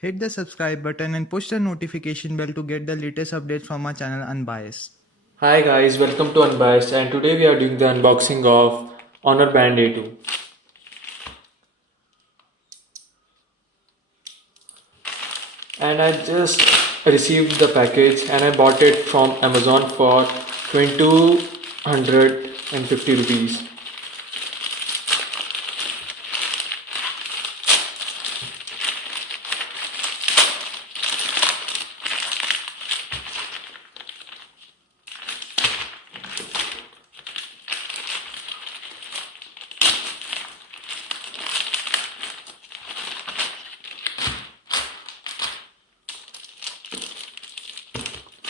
Hit the subscribe button and push the notification bell to get the latest updates from our channel Unbiased. Hi guys, welcome to UnBiased, and today we are doing the unboxing of Honor Band A2. And I just received the package and I bought it from Amazon for 2250 rupees.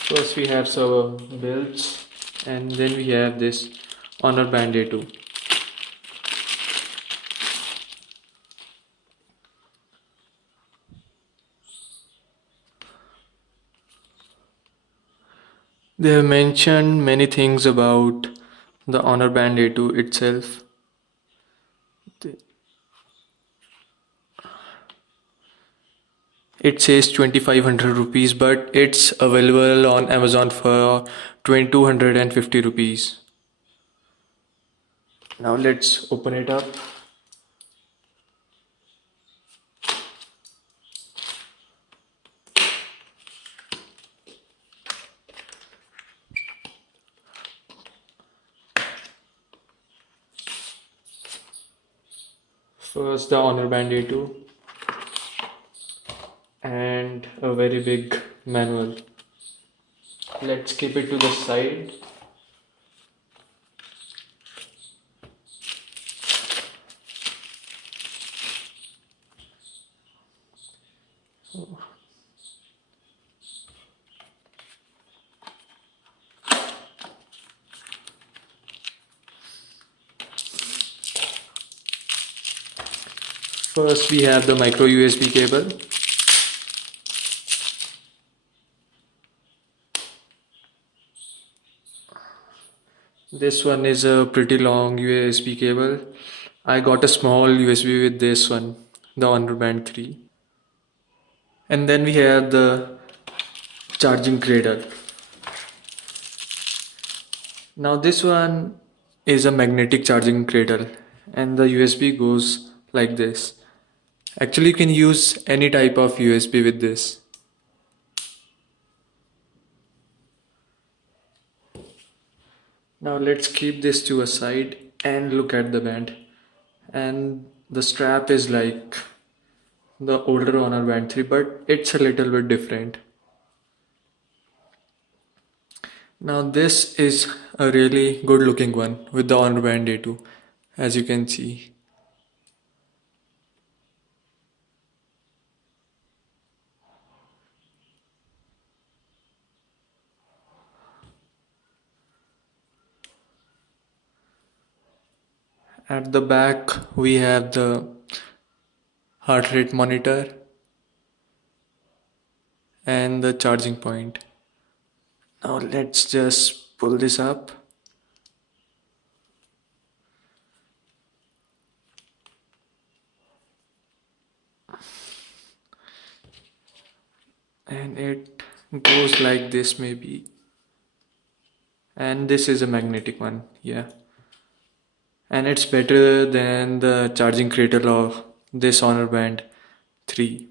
First we have some belts and then we have this Honor Band A2. They have mentioned many things about the Honor Band A2 itself. It says 2500 rupees, but it's available on Amazon for 2250 rupees. Now let's open it up. First, the Honor Band A2 and a very big manual. Let's keep it to the side. First, we have the micro USB cable. This one is a pretty long USB cable. I got a small USB with this one, the Honor Band 3. And then we have the charging cradle. Now this one is a magnetic charging cradle and the USB goes like this. Actually you can use any type of USB with this. Now let's keep this to a side and look at the band. And the strap is like the older Honor Band 3, but it's a little bit different. Now this is a really good looking one with the Honor Band A2, as you can see. At the back we have the heart rate monitor and the charging point. Now let's just pull this up. And it goes like this maybe. And this is a magnetic one, yeah. And it's better than the charging cradle of this Honor Band 3.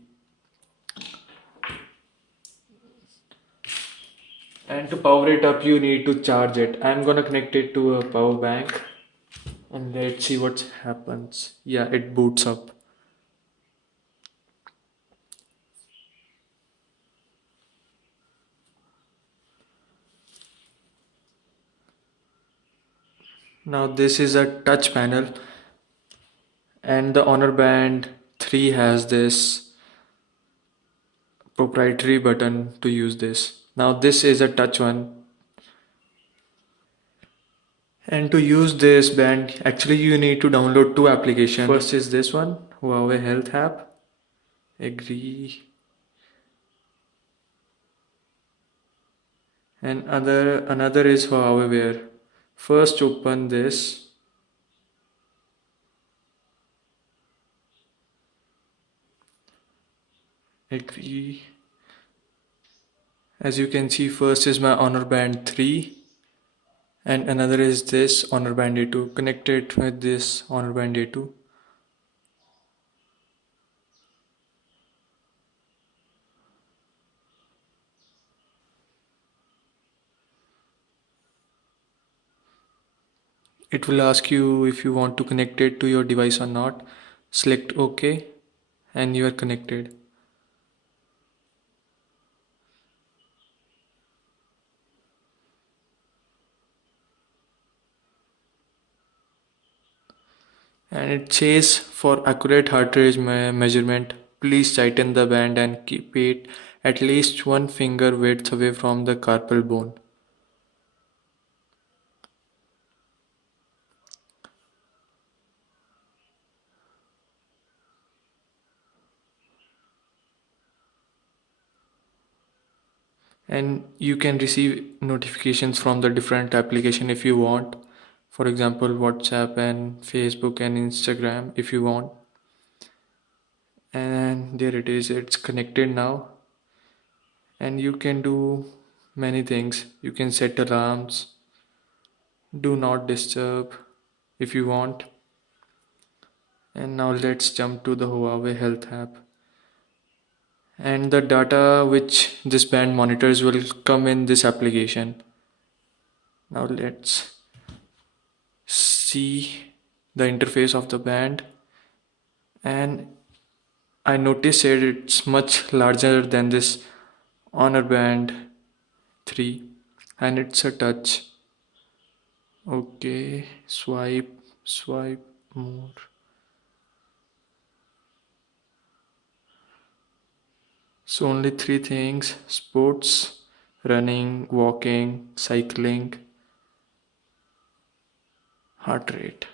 And to power it up you need to charge it. I'm gonna connect it to a power bank and let's see what happens. Yeah, it boots up. Now this is a touch panel and the Honor Band 3 has this proprietary button to use this. Now this is a touch one. And to use this band, actually you need to download two applications. First is this one, Huawei Health app. Agree. And another is Huawei Wear. First open this. Agree. As you can see, first is my Honor Band 3 and another is this Honor Band A2 connected with this Honor Band A2. It will ask you if you want to connect it to your device or not. Select OK and you are connected. And it says for accurate heart rate measurement, please tighten the band and keep it at least one finger width away from the carpal bone. And you can receive notifications from the different application if you want, for example WhatsApp and Facebook and Instagram if you want. And there it is, it's connected now, and you can do many things. You can set alarms, do not disturb if you want. And now let's jump to the Huawei Health app, and the data which this band monitors will come in this application. Now let's see the interface of the band, and I noticed it's much larger than this Honor Band 3 and it's a touch. Okay, swipe more. So only three things: sports, running, walking, cycling, heart rate.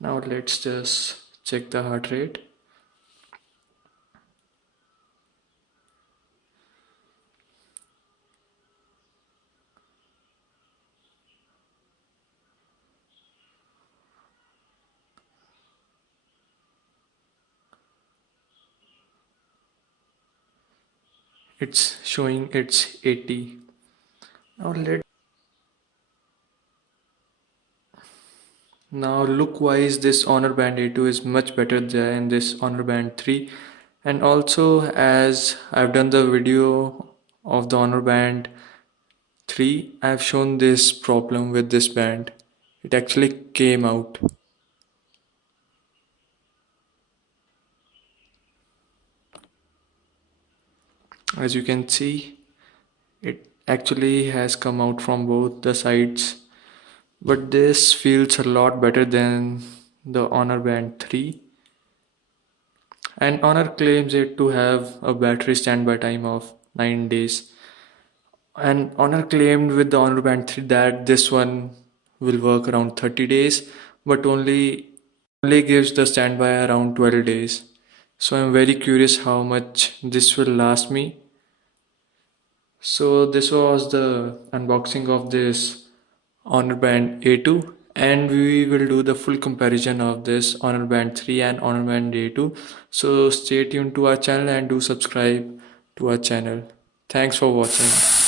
Now let's just check the heart rate. It's showing it's 80. Now look wise, this Honor Band A2 is much better than this Honor Band 3. And also, as I've done the video of the Honor Band 3, I've shown this problem with this band. It actually came out. As you can see, it actually has come out from both the sides. But this feels a lot better than the Honor Band 3. And Honor claims it to have a battery standby time of 9 days. And Honor claimed with the Honor Band 3 that this one will work around 30 days, but only gives the standby around 12 days. So I'm very curious how much this will last me. So this was the unboxing of this Honor Band A2, and we will do the full comparison of this Honor Band 3 and Honor Band A2. So stay tuned to our channel and do subscribe to our channel. Thanks for watching.